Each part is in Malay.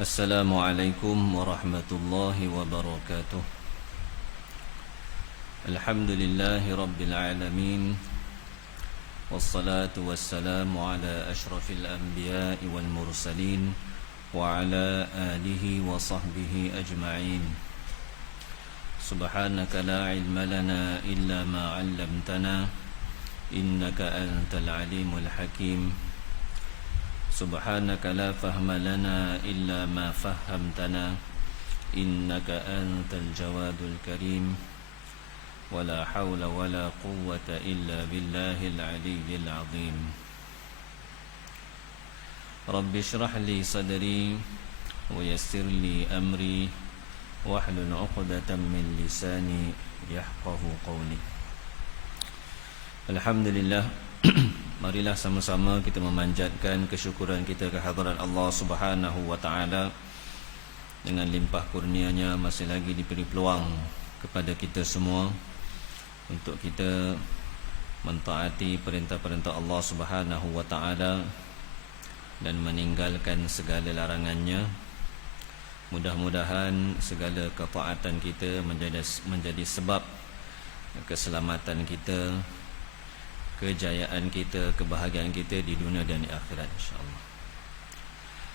Assalamualaikum warahmatullahi wabarakatuh. Alhamdulillahi rabbil alamin. Wassalatu wassalamu ala ashrafil anbiya'i wal mursalin wa ala alihi wa sahbihi ajma'in. Subhanaka la ilma lana illa ma 'allamtana innaka antal alimul hakim. Subhanaka la fahma lana illa ma fahhamtana innaka antal jawadul karim. Wala hawla wala quwwata illa billahil aliyyil azim. Rabbi shrah li sadri wa yassir li amri wahlul 'uqdatam min lisani yafqahu qawli. Alhamdulillah. Marilah sama-sama kita memanjatkan kesyukuran kita kehadirat Allah Subhanahu wa taala. Dengan limpah kurnia-Nya masih lagi diberi peluang kepada kita semua untuk kita mentaati perintah-perintah Allah Subhanahu wa taala dan meninggalkan segala larangannya. Mudah-mudahan segala ketaatan kita menjadi sebab keselamatan kita, kejayaan kita, kebahagiaan kita di dunia dan di akhirat, insya-Allah.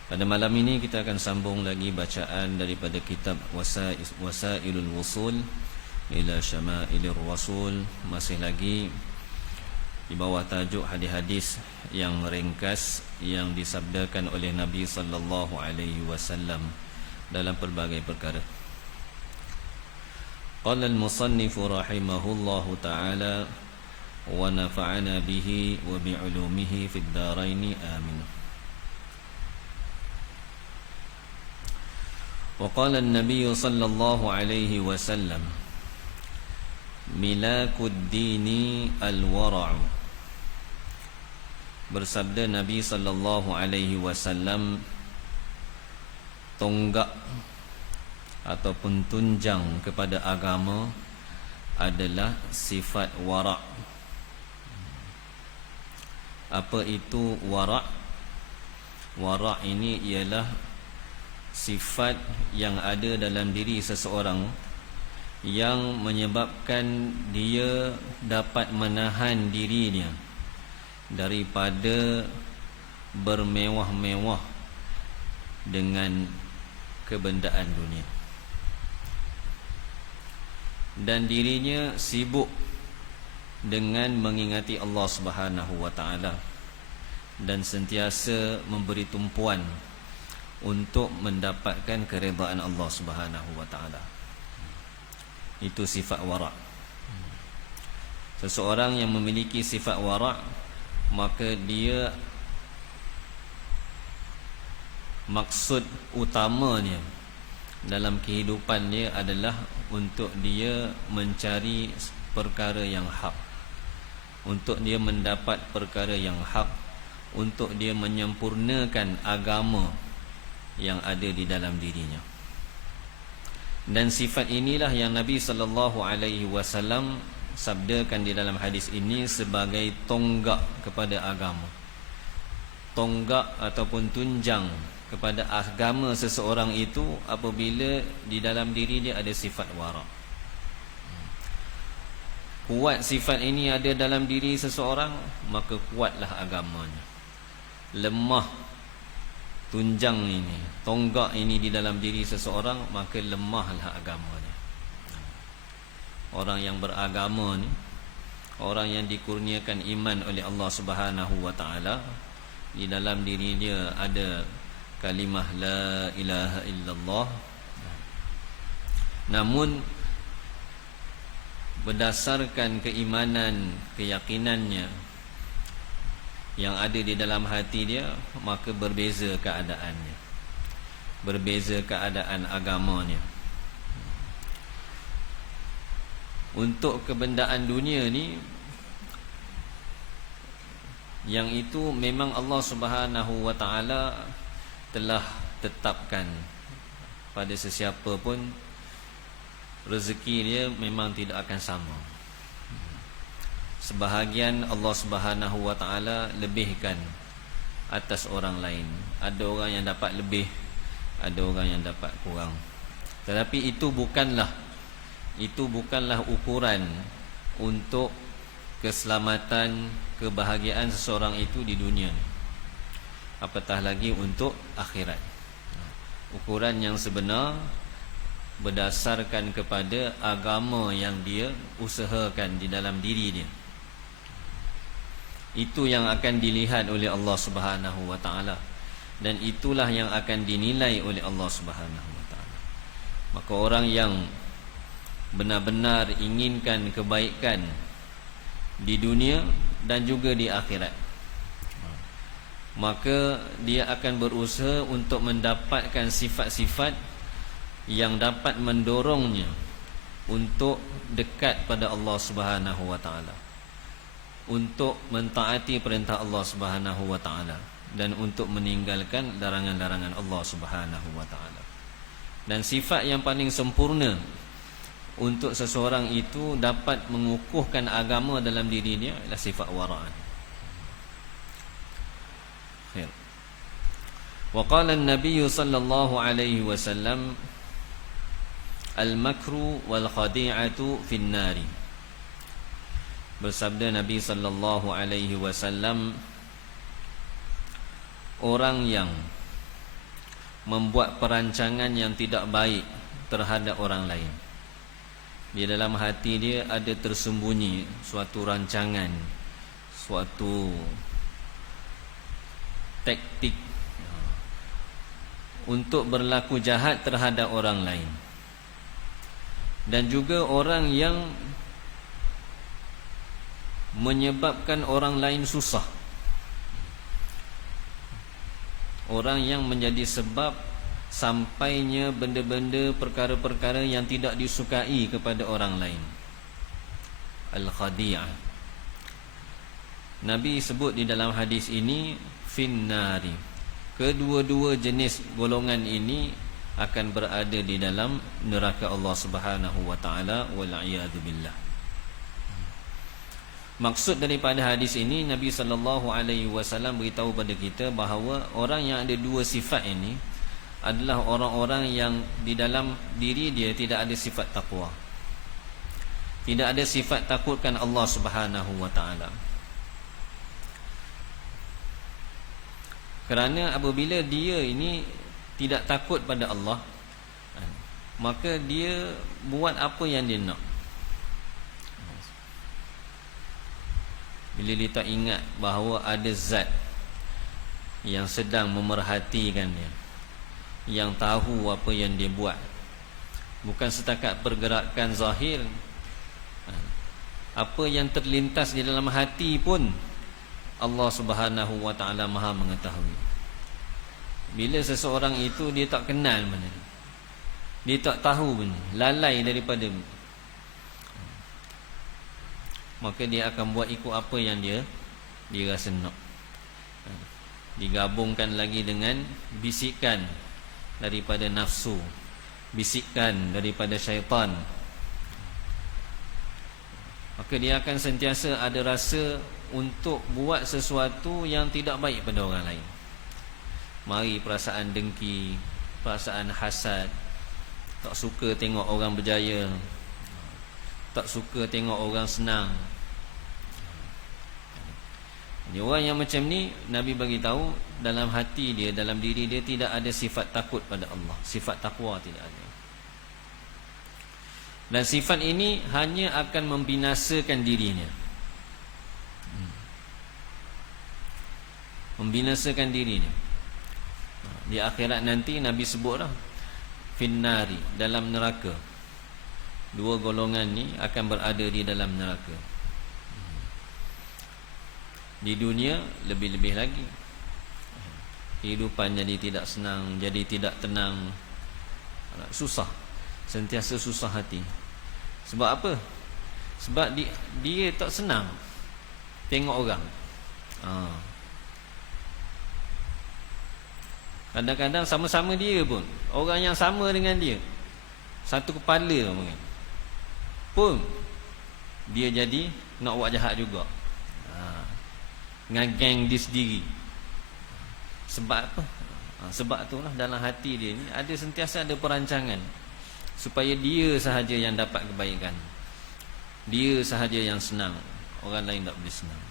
Pada malam ini kita akan sambung lagi bacaan daripada kitab Wasailul Wusul ila Syamailir Rasul, masih lagi di bawah tajuk hadis-hadis yang ringkas yang disabdakan oleh Nabi sallallahu alaihi wasallam dalam pelbagai perkara. Qala al-musannif rahimahullahu ta'ala wa nafa'ana bihi wa bi'ulumihi fid dharain amin. Wa qala an-nabiy sallallahu alaihi wasallam milakud dini al-wara'u. Bersabda Nabi sallallahu alaihi wasallam, tonggak ataupun tunjang kepada agama adalah sifat wara'. Apa itu wara'? Wara' ini ialah sifat yang ada dalam diri seseorang yang menyebabkan dia dapat menahan dirinya daripada bermewah-mewah dengan kebendaan dunia, dan dirinya sibuk dengan mengingati Allah Subhanahu wa taala dan sentiasa memberi tumpuan untuk mendapatkan keredaan Allah Subhanahu wa taala. Itu sifat wara'. Seseorang yang memiliki sifat wara', maka dia maksud utamanya dalam kehidupan dia adalah untuk dia mencari perkara yang hak, untuk dia mendapat perkara yang hak, untuk dia menyempurnakan agama yang ada di dalam dirinya. Dan sifat inilah yang Nabi sallallahu alaihi wasallam sabdakan di dalam hadis ini sebagai tonggak kepada agama. Tonggak ataupun tunjang kepada agama seseorang itu apabila di dalam diri dia ada sifat wara'. Kuat sifat ini ada dalam diri seseorang, maka kuatlah agamanya. Lemah tunjang ini, tonggak ini di dalam diri seseorang, maka lemahlah agamanya. Orang yang beragama ni, orang yang dikurniakan iman oleh Allah Subhanahu wa taala, di dalam diri dia ada kalimah la ilaha illallah, namun berdasarkan keimanan, keyakinannya yang ada di dalam hati dia, maka berbeza keadaannya, berbeza keadaan agamanya. Untuk kebendaan dunia ni, yang itu memang Allah Subhanahu wa taala telah tetapkan pada sesiapa pun rezeki dia memang tidak akan sama. Sebahagian Allah Subhanahu wa taala lebihkan atas orang lain. Ada orang yang dapat lebih, ada orang yang dapat kurang. Tetapi itu bukanlah ukuran untuk keselamatan, kebahagiaan seseorang itu di dunia, apatah lagi untuk akhirat. Ukuran yang sebenar berdasarkan kepada agama yang dia usahakan di dalam diri dia. Itu yang akan dilihat oleh Allah Subhanahu wa taala, dan itulah yang akan dinilai oleh Allah Subhanahu wa taala. Maka orang yang benar-benar inginkan kebaikan di dunia dan juga di akhirat, maka dia akan berusaha untuk mendapatkan sifat-sifat yang dapat mendorongnya untuk dekat pada Allah Subhanahu wa taala, untuk mentaati perintah Allah Subhanahu wa taala, dan untuk meninggalkan larangan-larangan Allah Subhanahu wa taala. Dan sifat yang paling sempurna untuk seseorang itu dapat mengukuhkan agama dalam diri dia adalah sifat wara'an. Khair. Wa qala an-nabiy sallallahu alaihi wasallam, al-makru wal khadi'atu fin nari. Bersabda Nabi sallallahu alaihi wasallam, orang yang membuat perancangan yang tidak baik terhadap orang lain, di dalam hati dia ada tersembunyi suatu rancangan, suatu taktik untuk berlaku jahat terhadap orang lain. Dan juga orang yang menyebabkan orang lain susah, orang yang menjadi sebab sampainya benda-benda, perkara-perkara yang tidak disukai kepada orang lain. Al-khadi'ah. Nabi sebut di dalam hadis ini finnari. Kedua-dua jenis golongan ini akan berada di dalam neraka Allah Subhanahu wa taala, wal a'yadu billah. Maksud daripada hadis ini, Nabi sallallahu alaihi wasallam beritahu pada kita bahawa orang yang ada dua sifat ini adalah orang-orang yang di dalam diri dia tidak ada sifat takwa, tidak ada sifat takutkan Allah Subhanahu wa taala. Kerana apabila dia ini tidak takut pada Allah, maka dia buat apa yang dia nak. Bila dia tak ingat bahawa ada zat yang sedang memerhatikan dia, yang tahu apa yang dia buat, bukan setakat pergerakan zahir, apa yang terlintas di dalam hati pun Allah Subhanahu wa taala Maha mengetahui. Bila seseorang itu dia tak kenal benda, dia tak tahu benda, lalai daripada benda, maka dia akan buat ikut apa yang dia rasa nak. Digabungkan lagi dengan bisikan daripada nafsu, bisikan daripada syaitan, maka dia akan sentiasa ada rasa untuk buat sesuatu yang tidak baik pada orang lain. Mari perasaan dengki, perasaan hasad, tak suka tengok orang berjaya, tak suka tengok orang senang. Jadi orang yang macam ni, Nabi bagi tahu dalam hati dia, dalam diri dia tidak ada sifat takut pada Allah, sifat takwa tidak ada. Dan sifat ini hanya akan membinasakan dirinya, membinasakan dirinya. Di akhirat nanti Nabi sebutlah finnari, dalam neraka. Dua golongan ni akan berada di dalam neraka. Di dunia lebih-lebih lagi, kehidupan jadi tidak senang, jadi tidak tenang, susah, sentiasa susah hati. Sebab apa? Sebab dia tak senang tengok orang. Kadang-kadang sama-sama dia pun, orang yang sama dengan dia, satu kepala pun, dia jadi nak buat jahat juga, dengan geng dia sendiri. Sebab apa? Sebab itulah dalam hati dia ni ada sentiasa ada perancangan supaya dia sahaja yang dapat kebaikan, dia sahaja yang senang, orang lain tak boleh senang.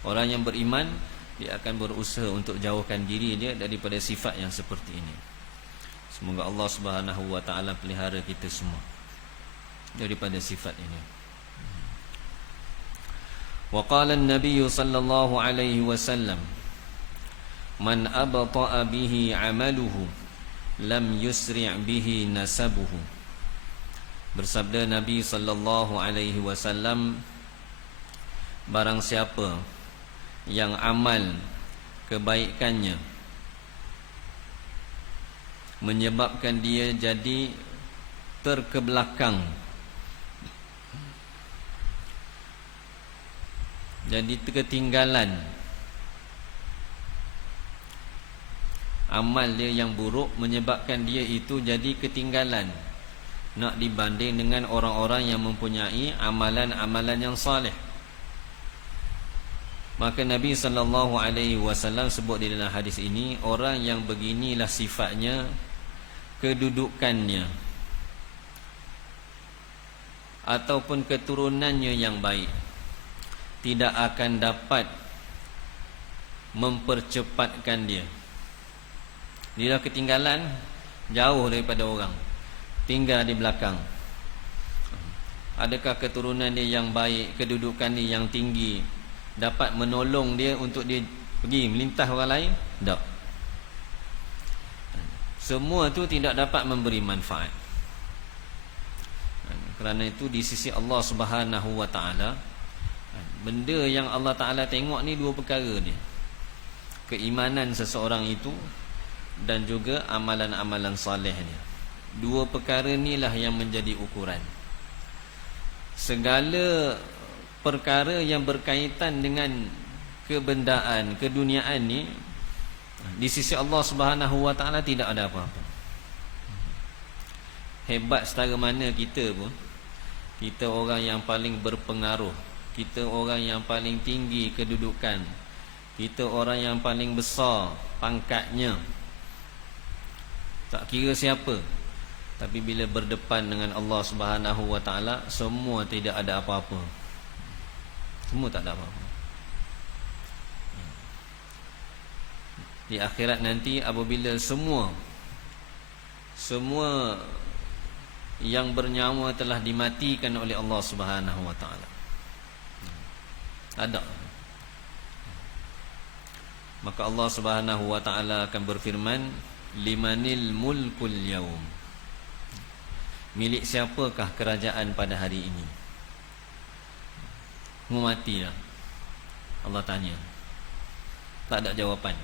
Orang yang beriman, dia akan berusaha untuk jauhkan diri dia daripada sifat yang seperti ini. Semoga Allah Subhanahu wa taala pelihara kita semua daripada sifat ini. Wa qala an-nabiy sallallahu alaihi wasallam, man abta'a bihi 'amaluhu lam yusri' bihi nasabuhu. Bersabda Nabi sallallahu alaihi wasallam, barang siapa yang amal kebaikannya menyebabkan dia jadi terkebelakang, jadi ketinggalan, amal dia yang buruk menyebabkan dia itu jadi ketinggalan, nak dibanding dengan orang-orang yang mempunyai amalan-amalan yang saleh. Maka Nabi SAW sebut di dalam hadis ini, orang yang beginilah sifatnya, kedudukannya ataupun keturunannya yang baik tidak akan dapat mempercepatkan dia. Dia dah ketinggalan, jauh daripada orang, tinggal di belakang. Adakah keturunan dia yang baik, kedudukan dia yang tinggi, dapat menolong dia untuk dia pergi melintah orang lain? Tak. Semua itu tidak dapat memberi manfaat. Kerana itu di sisi Allah Subhanahu wa taala, benda yang Allah Taala tengok ni dua perkara dia. Keimanan seseorang itu dan juga amalan-amalan solehnya. Dua perkara inilah yang menjadi ukuran. Segala perkara yang berkaitan dengan kebendaan, keduniaan ni, di sisi Allah Subhanahu wa taala tidak ada apa-apa. Hebat setara mana kita pun, kita orang yang paling berpengaruh, kita orang yang paling tinggi kedudukan, kita orang yang paling besar pangkatnya, tak kira siapa, tapi bila berdepan dengan Allah Subhanahu wa taala, semua tidak ada apa-apa. Semua tak ada apa-apa. Di akhirat nanti apabila semua yang bernyawa telah dimatikan oleh Allah Subhanahu wa taala, ada, maka Allah Subhanahu wa taala akan berfirman, limanil mulkul yaum, milik siapakah kerajaan pada hari ini? Matilah, Allah tanya, tak ada jawapan.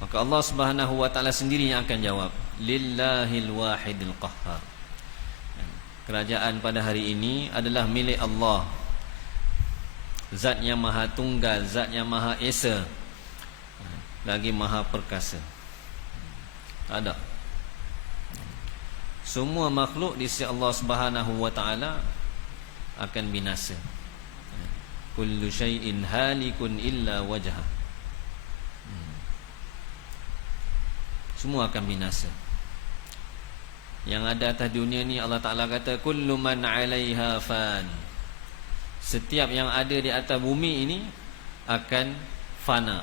Maka Allah Subhanahu wa taala sendiri yang akan jawab, lillahil wahidil qahhar. Kerajaan pada hari ini adalah milik Allah, Zat yang maha tunggal, Zat yang maha esa, lagi maha perkasa. Ada. Semua makhluk di sisi Allah Subhanahu wa taala akan binasa. Kullu syai'in halikun illa wajhah. Semua akan binasa. Yang ada atas dunia ni, Allah Ta'ala kata, kullu man 'alaiha fan. Setiap yang ada di atas bumi ini akan fana,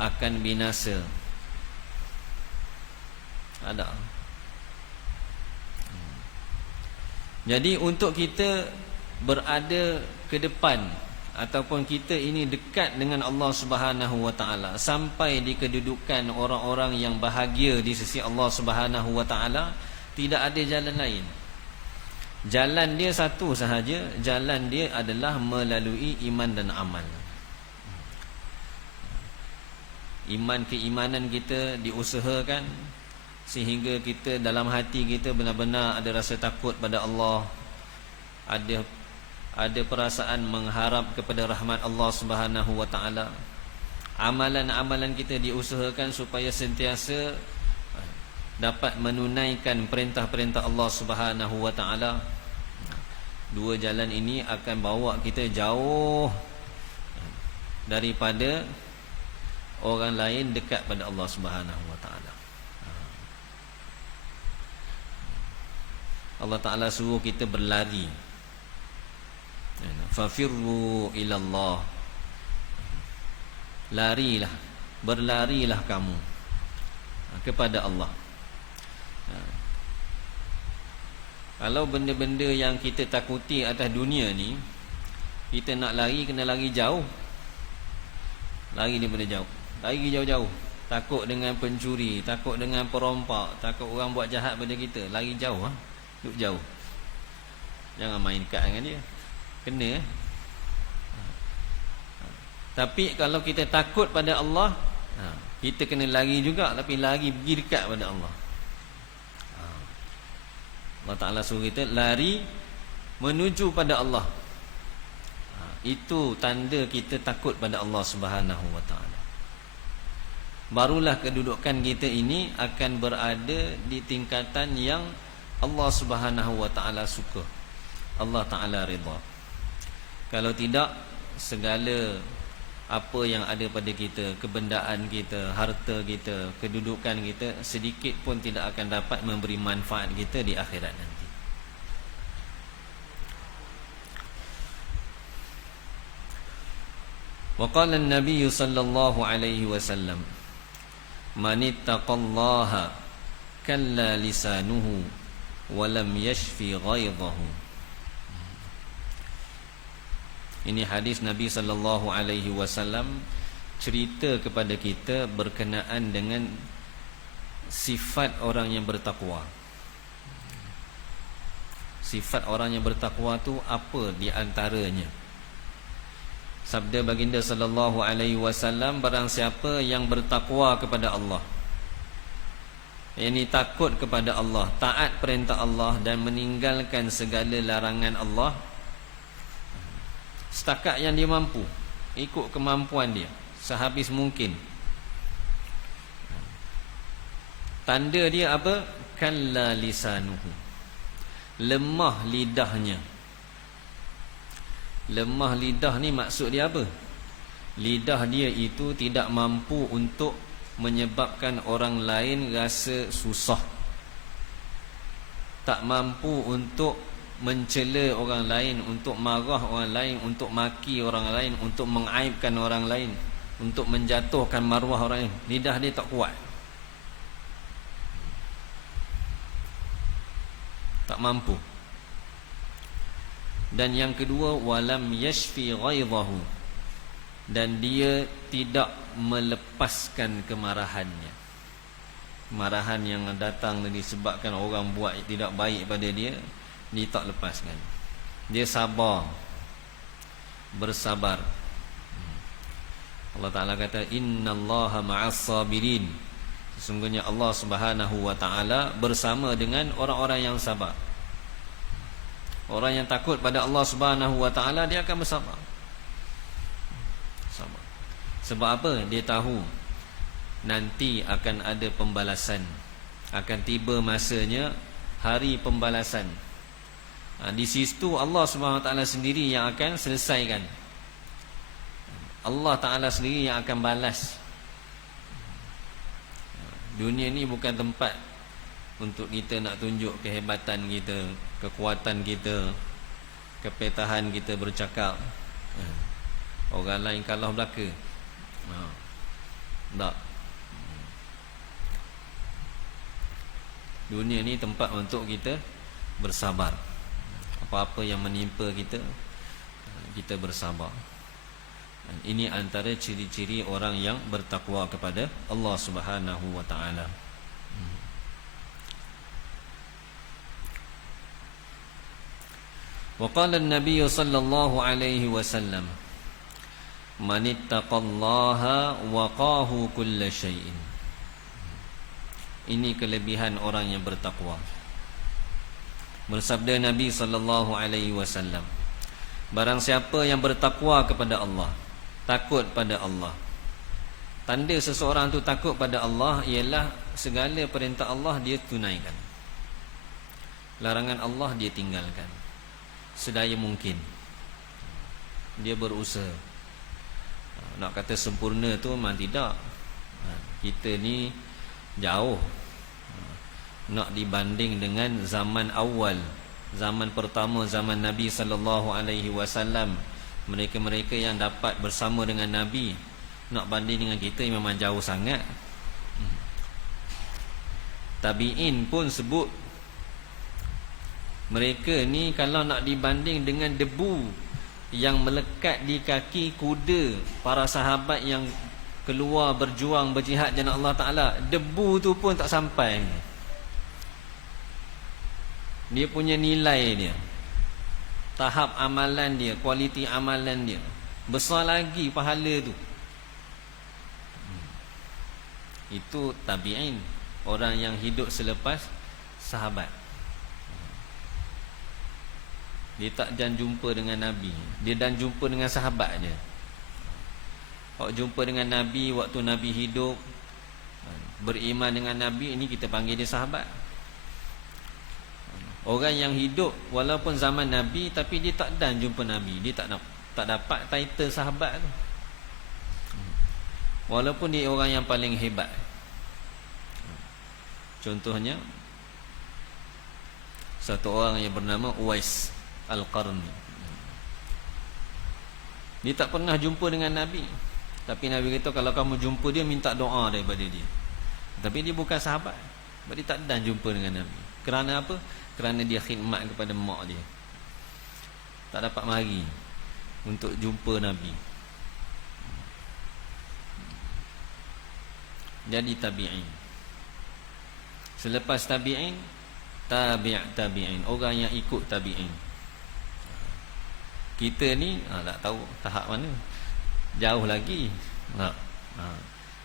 akan binasa. Ada. Jadi untuk kita berada ke depan, ataupun kita ini dekat dengan Allah Subhanahu wa taala, sampai di kedudukan orang-orang yang bahagia di sisi Allah Subhanahu wa taala, tidak ada jalan lain. Jalan dia satu sahaja, jalan dia adalah melalui iman dan amal. Iman, keimanan kita diusahakan sehingga kita dalam hati kita benar-benar ada rasa takut pada Allah, ada perasaan mengharap kepada rahmat Allah Subhanahu wa taala. Amalan-amalan kita diusahakan supaya sentiasa dapat menunaikan perintah-perintah Allah Subhanahu wa taala. Dua jalan ini akan bawa kita jauh daripada orang lain dekat pada Allah Subhanahu wa taala. Allah Taala suruh kita berlari. Fafirru ilallah. Larilah, berlarilah kamu kepada Allah. Kalau benda-benda yang kita takuti atas dunia ni, kita nak lari, kena lari jauh. Lari daripada jauh, lari jauh-jauh. Takut dengan pencuri, takut dengan perompak, takut orang buat jahat pada kita, lari jauh. Duduk jauh, jangan main dekat dengan dia, kena. Tapi kalau kita takut pada Allah, kita kena lari juga, tapi lari pergi dekat pada Allah. Allah Ta'ala suruh kita lari menuju pada Allah. Itu tanda kita takut pada Allah Subhanahu wa ta'ala. Barulah kedudukan kita ini akan berada di tingkatan yang Allah Subhanahu wa ta'ala suka, Allah Ta'ala redha. Kalau tidak, segala apa yang ada pada kita, kebendaan kita, harta kita, kedudukan kita, sedikit pun tidak akan dapat memberi manfaat kita di akhirat nanti. Wa qala an-nabiy sallallahu alaihi wasallam, man ittaqallaha kalla lisanuhu walam yashfi ghaidhahu. Ini hadis Nabi sallallahu alaihi wasallam cerita kepada kita berkenaan dengan sifat orang yang bertakwa. Sifat orang yang bertakwa tu apa di antaranya? Sabda baginda sallallahu alaihi wasallam, barang siapa yang bertakwa kepada Allah, yakni takut kepada Allah, taat perintah Allah dan meninggalkan segala larangan Allah setakat yang dia mampu, ikut kemampuan dia, sehabis mungkin. Tanda dia apa? Kalla lisanuhu, lemah lidahnya. Lemah lidah ni maksud dia apa? Lidah dia itu tidak mampu untuk menyebabkan orang lain rasa susah, tak mampu untuk mencela orang lain, untuk marah orang lain, untuk maki orang lain, untuk mengaibkan orang lain, untuk menjatuhkan maruah orang lain. Lidah dia tak kuat, tak mampu. Dan yang kedua, walam yashfi ghaidhahu, dan dia tidak melepaskan kemarahannya. Kemarahan yang datang disebabkan orang buat tidak baik pada dia, dia tak lepaskan. Dia sabar, bersabar. Allah Ta'ala kata, innallaha ma'as sabirin, sesungguhnya Allah Subhanahu wa ta'ala bersama dengan orang-orang yang sabar. Orang yang takut pada Allah Subhanahu wa ta'ala, dia akan bersabar. Sabar. Sebab apa? Dia tahu nanti akan ada pembalasan, akan tiba masanya hari pembalasan. Di situ Allah Subhanahu wa ta'ala sendiri yang akan selesaikan. Allah Ta'ala sendiri yang akan balas. Dunia ni bukan tempat untuk kita nak tunjuk kehebatan kita, kekuatan kita, kepetahan kita bercakap. Orang lain kalah belaka. Tak. Dunia ni tempat untuk kita bersabar. Apa-apa yang menimpa kita, kita bersabar. Ini antara ciri-ciri orang yang bertakwa kepada Allah Subhanahu wa ta'ala. Wa qala an-nabiy sallallahu alaihi wasallam, man ittaqallaha waqahu kulla syai'in. Ini kelebihan orang yang bertakwa. Bersabda Nabi sallallahu alaihi wasallam, barang siapa yang bertakwa kepada Allah, takut pada Allah. Tanda seseorang tu takut pada Allah ialah segala perintah Allah dia tunaikan, larangan Allah dia tinggalkan sedaya mungkin. Dia berusaha. Nak kata sempurna tu memang tidak. Kita ni jauh nak dibanding dengan zaman awal, zaman pertama, zaman Nabi sallallahu alaihi wasallam. Mereka-mereka yang dapat bersama dengan Nabi, nak banding dengan kita memang jauh sangat. Tabi'in pun sebut mereka ni kalau nak dibanding dengan debu yang melekat di kaki kuda para sahabat yang keluar berjuang berjihad jalan Allah Ta'ala, debu tu pun tak sampai. Dia punya nilai dia, tahap amalan dia, kualiti amalan dia besar lagi pahala tu. Itu tabi'in, orang yang hidup selepas sahabat. Dia tak dan jumpa dengan Nabi, dia dan jumpa dengan sahabat je. Kalau jumpa dengan Nabi waktu Nabi hidup, beriman dengan Nabi, ini kita panggil dia sahabat. Orang yang hidup walaupun zaman Nabi tapi dia tak dan jumpa Nabi, dia tak dapat title sahabat tu, walaupun dia orang yang paling hebat. Contohnya satu orang yang bernama Uwais Al-Qarni. Dia tak pernah jumpa dengan Nabi, tapi Nabi kata kalau kamu jumpa dia, minta doa daripada dia. Tapi dia bukan sahabat, sebab dia tak dan jumpa dengan Nabi. Kerana apa? Kerana dia khidmat kepada mak dia, tak dapat mari untuk jumpa Nabi. Jadi tabi'in. Selepas tabi'in, tabi'in, orang yang ikut tabi'in. Kita ni tak tahu tahap mana, jauh lagi.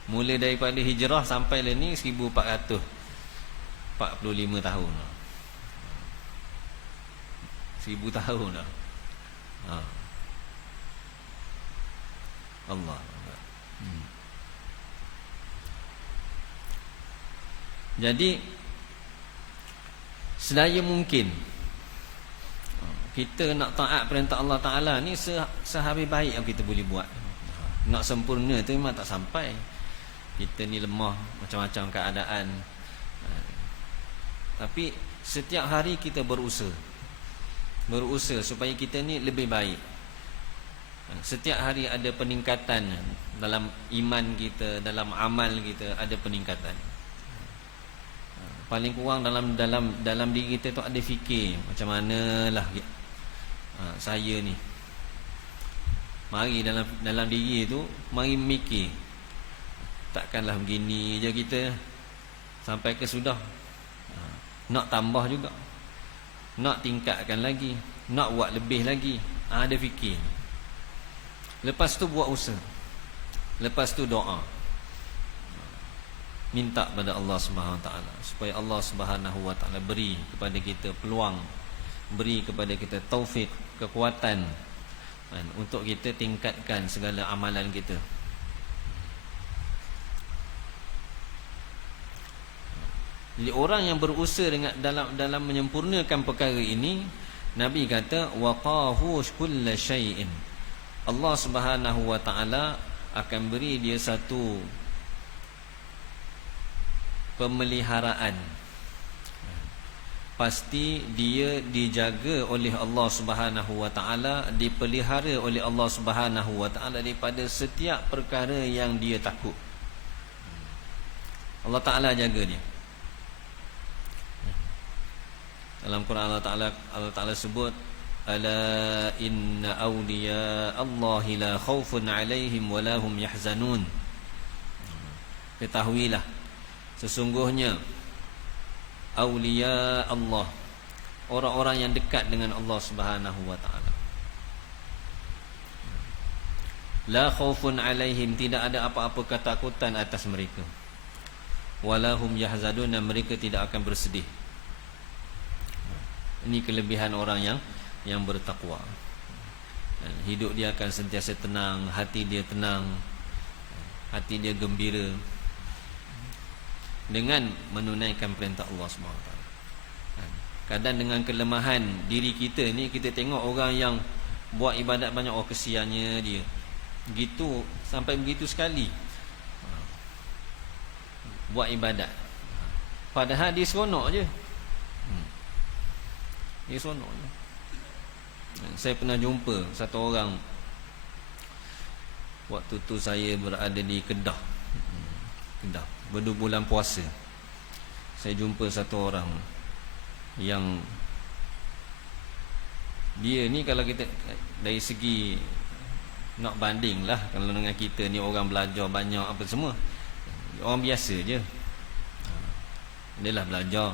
Mula daripada hijrah sampai lah ni 1445 tahun. 1000 tahun dah. Allah. Jadi sedaya mungkin kita nak taat perintah Allah Ta'ala ni sehabis baik yang kita boleh buat. Nak sempurna tu memang tak sampai. Kita ni lemah, macam-macam keadaan. Tapi setiap hari kita berusaha supaya kita ni lebih baik. Setiap hari ada peningkatan dalam iman kita, dalam amal kita ada peningkatan. Paling kurang dalam diri kita tu ada fikir macam manalah saya ni. Mari dalam diri tu mari mikir, takkanlah begini je kita sampai ke sudah. Nak tambah juga, nak tingkatkan lagi, nak buat lebih lagi. Ada fikir. Lepas tu buat usaha, lepas tu doa, minta pada Allah Subhanahu Wa Taala supaya Allah Subhanahu Wa Taala beri kepada kita peluang, beri kepada kita taufik, kekuatan untuk kita tingkatkan segala amalan kita. Jadi orang yang berusaha dengan dalam menyempurnakan perkara ini, Nabi kata waqahu kulla syai'in. Allah Subhanahu Wa Taala akan beri dia satu pemeliharaan. Pasti dia dijaga oleh Allah Subhanahu Wa Taala, dipelihara oleh Allah Subhanahu Wa Taala daripada setiap perkara yang dia takut. Allah Taala jaga dia. Dalam Quran Allah Taala sebut, ala inna awliya Allahi la khawfun alaihim wa lahum yahzanun. Ketahuilah, sesungguhnya awliya Allah, orang-orang yang dekat dengan Allah Subhanahu Wa Taala, la khawfun alaihim, tidak ada apa-apa ketakutan atas mereka, wa lahum yahzanun, dan mereka tidak akan bersedih. Ini kelebihan orang yang bertakwa. Hidup dia akan sentiasa tenang, hati dia tenang, hati dia gembira dengan menunaikan perintah Allah SWT. Kadang dengan kelemahan diri kita ni, kita tengok orang yang buat ibadat banyak, kesiannya dia, Gitu, sampai begitu sekali buat ibadat. Padahal dia seronok je. Dia seronok je. Saya pernah jumpa satu orang, waktu tu saya berada di Kedah, berbulan puasa. Saya jumpa satu orang yang dia ni, kalau kita dari segi nak banding lah, kalau dengan kita ni orang belajar banyak apa semua, orang biasa je. Dia lah belajar.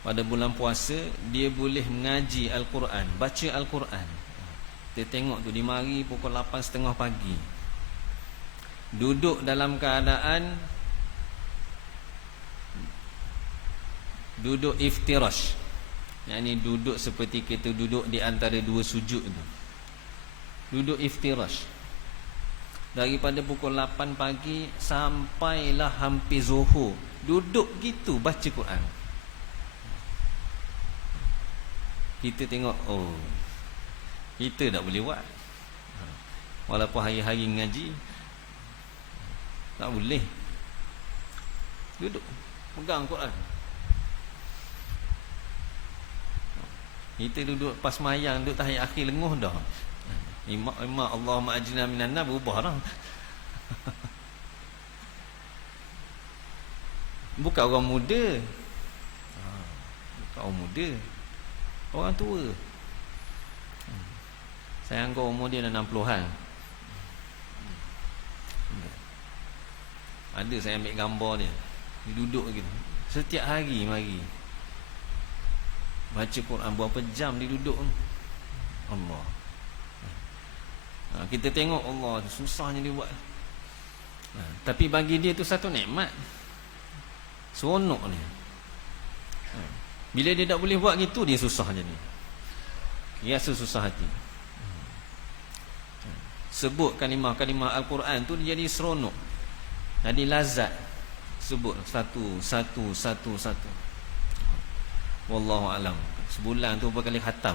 Pada bulan puasa dia boleh mengaji Al-Quran, baca Al-Quran. Kita tengok tu, dia mari pukul 8.30 pagi, duduk dalam keadaan duduk iftirash, yakni duduk seperti kita duduk di antara dua sujud tu. Duduk iftirash daripada pukul 8 pagi sampailah hampir zuhur, duduk gitu baca Quran. Kita tengok, oh, kita tak boleh buat. Walaupun hari-hari ngaji, tak boleh. Duduk pegang Quran. Kita duduk pas mayang, duduk tahiyat akhir, lenguh dah. Imak Allahumma ajina minan nar, berubah dah. Bukan orang muda, bukan orang muda, orang tua. Saya anggap umur dia dah 60-an. Ada saya ambil gambar dia, dia duduk gitu setiap hari mari baca Quran. Berapa jam dia duduk, Allah. Kita tengok, Allah, susahnya dia buat. Tapi bagi dia tu satu nikmat, seronok dia. Bila dia tak boleh buat gitu, dia susah je ni, biasa susah hati. Sebut kalimah-kalimah Al-Quran tu dia jadi seronok, jadi lazat. Sebut satu. Wallahu alam. Sebulan tu berapa kali khatam?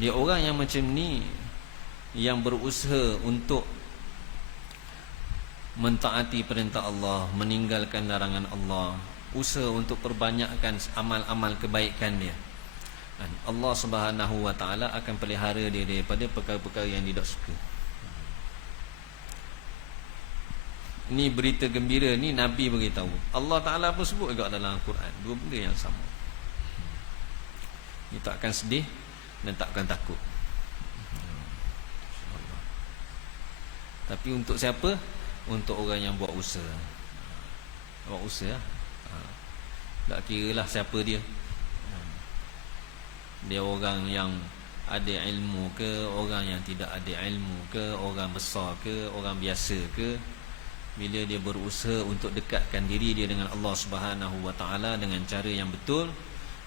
Dia orang yang macam ni, yang berusaha untuk mentaati perintah Allah, meninggalkan larangan Allah, usaha untuk perbanyakkan amal-amal kebaikan dia, dan Allah Subhanahu wa taala akan pelihara dia daripada perkara-perkara yang dia tak suka. Ini berita gembira ni, Nabi beritahu. Allah Taala pun sebut juga dalam Al-Quran, dua benda yang sama. Dia tak akan sedih dan tak akan takut. Tapi untuk siapa? Untuk orang yang buat usaha. Buat usaha. Tak kira lah siapa dia. Dia orang yang ada ilmu ke, orang yang tidak ada ilmu ke, orang besar ke, orang biasa ke, bila dia berusaha untuk dekatkan diri dia dengan Allah Subhanahu wa taala dengan cara yang betul,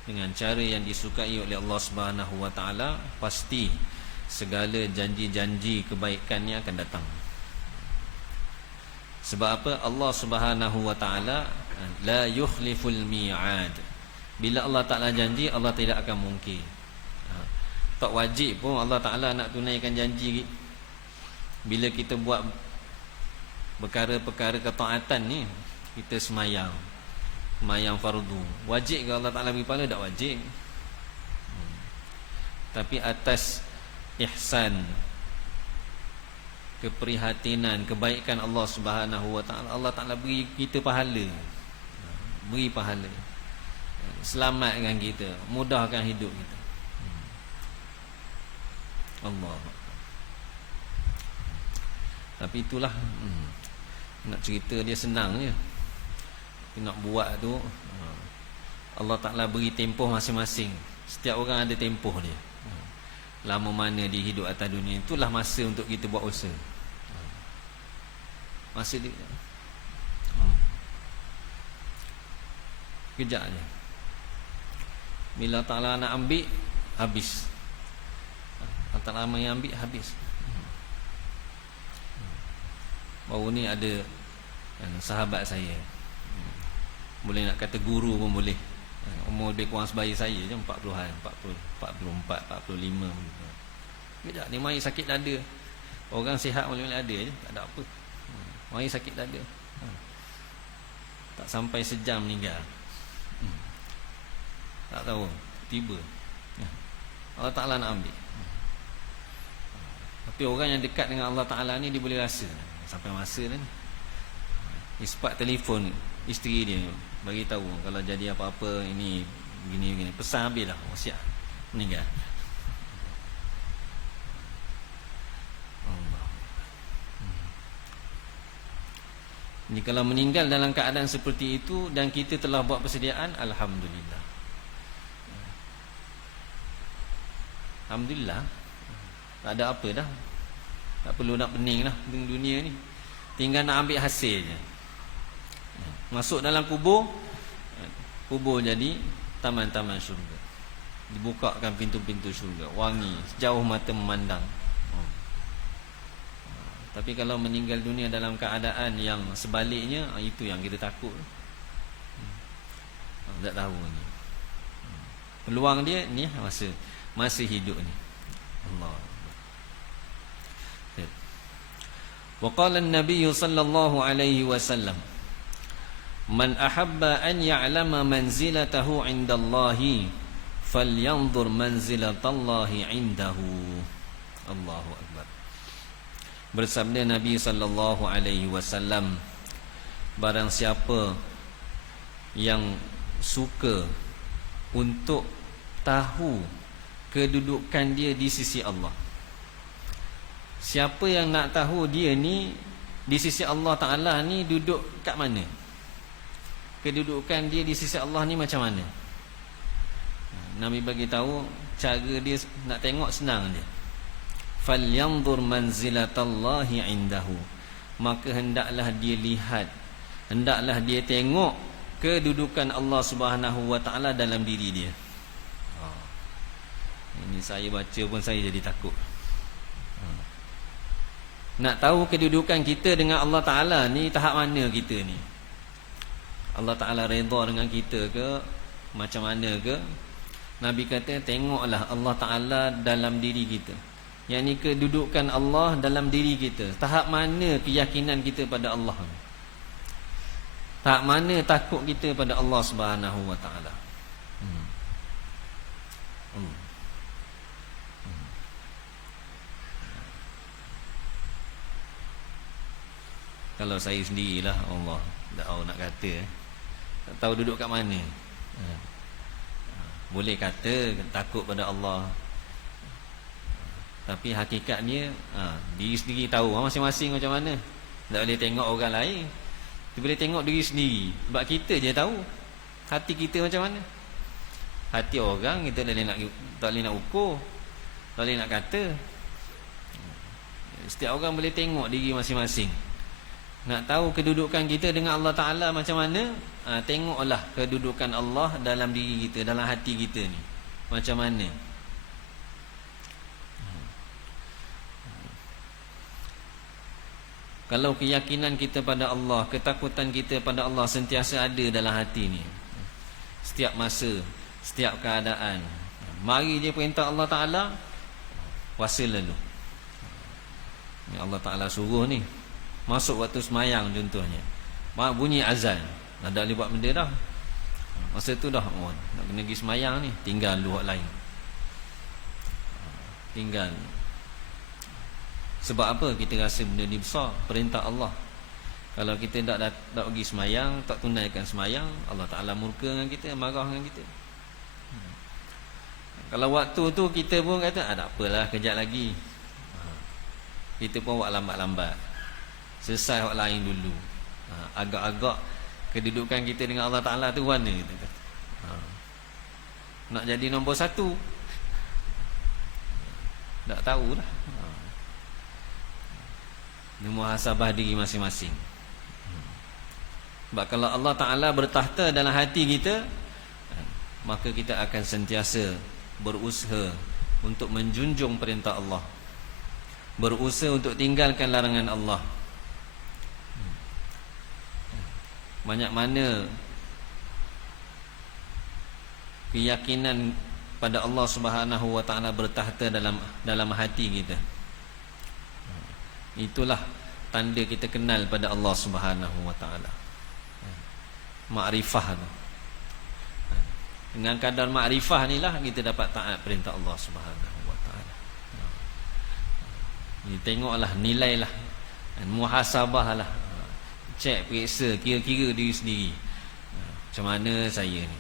dengan cara yang disukai oleh Allah Subhanahu wa taala, pasti segala janji-janji kebaikan ni akan datang. Sebab apa? Allah Subhanahu wa taala la yukhliful mi'ad. Bila Allah Taala janji, Allah tidak akan mungkir. Tak wajib pun Allah Taala nak tunaikan janji. Bila kita buat perkara-perkara ketaatan ni, kita semayang fardu, wajib ke Allah Taala beri pahala? Tak wajib. Tapi atas ihsan, keprihatinan, kebaikan Allah Subhanahu wa taala, Allah Taala beri kita pahala. Beri pahala, selamatkan kita, mudahkan hidup kita. Allah. Tapi itulah, nak cerita dia senang je, tapi nak buat tu Allah Ta'ala beri tempoh masing-masing. Setiap orang ada tempoh dia, lama mana dia hidup atas dunia. Itulah masa untuk kita buat usaha. Masa dia kejap je. Bila Ta'ala nak ambil, habis. Allah Ta'ala yang ambil, habis. Baru ni ada sahabat saya Boleh nak kata guru pun boleh. Umur lebih kurang sebaya saya je, 40-an, 40, 44, 45. Kejap dia mari sakit dada. Orang sihat boleh ada je, tak ada apa. Mari sakit dada. Tak sampai sejam meninggal. Tak tahu, tiba. Allah Ta'ala nak ambil. Tapi orang yang dekat dengan Allah Ta'ala ni, dia boleh rasa sampai masa ni. Ispat telefon isteri dia, bagi tahu kalau jadi apa-apa ini begini-begini, pesan habislah, wasiat meninggal. Allah. Ini kalau meninggal dalam keadaan seperti itu dan kita telah buat persediaan, alhamdulillah. Alhamdulillah. Tak ada apa dah. Tak perlu nak pening lah dunia ni. Tinggal nak ambil hasil je. Masuk dalam kubur, kubur jadi taman-taman syurga. Dibukakan pintu-pintu syurga, wangi sejauh mata memandang. Tapi kalau meninggal dunia dalam keadaan yang sebaliknya, itu yang kita takut. Tak tahu ni. Peluang dia ni masa hidup ni. Allah. Wa qala an-nabiy sallallahu alaihi wasallam, man ahabba an ya'lama manzilatahu 'indallahi falyanzur manzilatallahi 'indahu. Allahu akbar. Bersabda Nabi sallallahu alaihi wasallam, barang siapa yang suka untuk tahu kedudukan dia di sisi Allah, siapa yang nak tahu dia ni di sisi Allah Ta'ala ni duduk kat mana, kedudukan dia di sisi Allah ni macam mana, Nabi bagi tahu cara dia nak tengok senang je. Falyanzur manzilatallahi 'indahu, maka hendaklah dia lihat, hendaklah dia tengok kedudukan Allah Subhanahu wa Ta'ala dalam diri dia. Ini saya baca pun saya jadi takut. Nak tahu kedudukan kita dengan Allah Ta'ala ni tahap mana kita ni, Allah Ta'ala redha dengan kita ke, macam mana ke? Nabi kata tengoklah Allah Ta'ala dalam diri kita, yang ni kedudukan Allah dalam diri kita. Tahap mana keyakinan kita pada Allah, tahap mana takut kita pada Allah Subhanahu wa Ta'ala. Kalau saya sendirilah, Allah tak tahu nak kata, tak tahu duduk kat mana. Boleh kata takut pada Allah, tapi hakikatnya diri sendiri tahu masing-masing macam mana. Tak boleh tengok orang lain, kita boleh tengok diri sendiri. Sebab kita je tahu hati kita macam mana. Hati orang kita tak boleh nak ukur, tak boleh nak kata. Setiap orang boleh tengok diri masing-masing. Nak tahu kedudukan kita dengan Allah Ta'ala macam mana, tengoklah kedudukan Allah dalam diri kita, dalam hati kita ni macam mana. Kalau keyakinan kita pada Allah, ketakutan kita pada Allah sentiasa ada dalam hati ni, setiap masa, setiap keadaan, mari je perintah Allah Ta'ala, puasa lalu. Ni Allah Ta'ala suruh ni, masuk waktu semayang contohnya, bunyi azan, dah boleh buat benda dah. Masa tu dah nak kena pergi semayang ni, tinggal luar lain, tinggal. Sebab apa? Kita rasa benda ni besar, perintah Allah. Kalau kita tak pergi semayang, tak tunaikan semayang, Allah Ta'ala murka dengan kita, marah dengan kita. Kalau waktu tu kita pun kata tak apalah, kejap lagi, kita pun buat lambat-lambat, selesai orang lain dulu. Agak-agak kedudukan kita dengan Allah Ta'ala tu mana kita kata. Nak jadi nombor satu, tak tahulah. Ini muhasabah diri masing-masing. Sebab kalau Allah Ta'ala bertahta dalam hati kita, maka kita akan sentiasa berusaha untuk menjunjung perintah Allah, berusaha untuk tinggalkan larangan Allah. Banyak mana keyakinan pada Allah Subhanahu wa taala bertahta dalam hati kita. Itulah tanda kita kenal pada Allah Subhanahu wa taala. Makrifah tu. Dengan kadar makrifah ni lah kita dapat taat perintah Allah Subhanahu wa taala. Ni tengoklah, nilailah, muhasabahlah. Cek, periksa, kira-kira diri sendiri. Macam mana saya ni?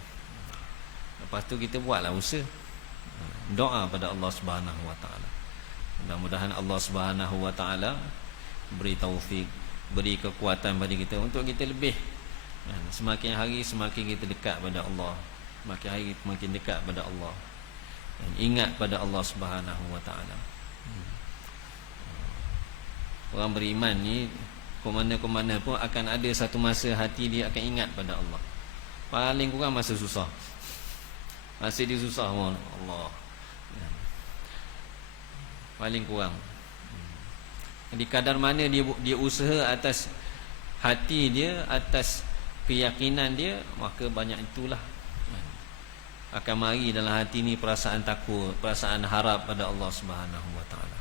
Lepas tu kita buatlah usaha. Doa pada Allah Subhanahu wa taala. Mudah-mudahan Allah Subhanahu wa taala beri taufik, beri kekuatan pada kita untuk kita lebih, semakin hari semakin kita dekat pada Allah, semakin hari semakin dekat pada Allah, dan ingat pada Allah Subhanahu wa taala. Orang beriman ni ke mana-mana pun akan ada satu masa hati dia akan ingat pada Allah. Paling kurang masa susah. Masa dia susah pun Allah. Paling kurang. Di kadar mana dia usaha atas hati dia, atas keyakinan dia, maka banyak itulah akan mari dalam hati ni perasaan takut, perasaan harap pada Allah Subhanahu wa taala.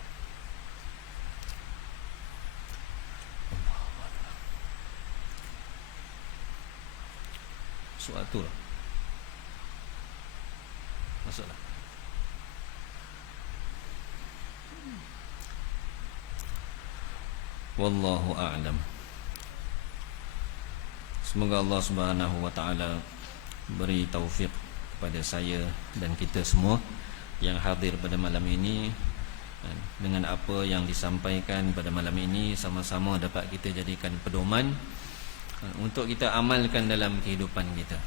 Suatu lah. Masuklah. Wallahu a'lam. Semoga Allah Subhanahu wa taala beri taufik kepada saya dan kita semua yang hadir pada malam ini, dengan apa yang disampaikan pada malam ini sama-sama dapat kita jadikan pedoman untuk kita amalkan dalam kehidupan kita.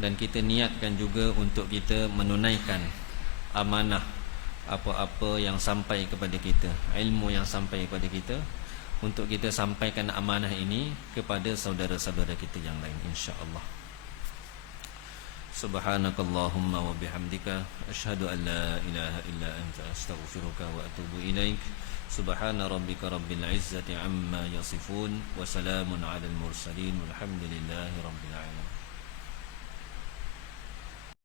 Dan kita niatkan juga untuk kita menunaikan amanah apa-apa yang sampai kepada kita, ilmu yang sampai kepada kita, untuk kita sampaikan amanah ini kepada saudara-saudara kita yang lain, insya-Allah. Subhanakallahumma wa bihamdika asyhadu an la ilaha illa anta astaghfiruka wa atubu ilaik. Subhana rabbika rabbil izzati amma yasifun wa salamun alal mursalin walhamdulillahi rabbil alamin.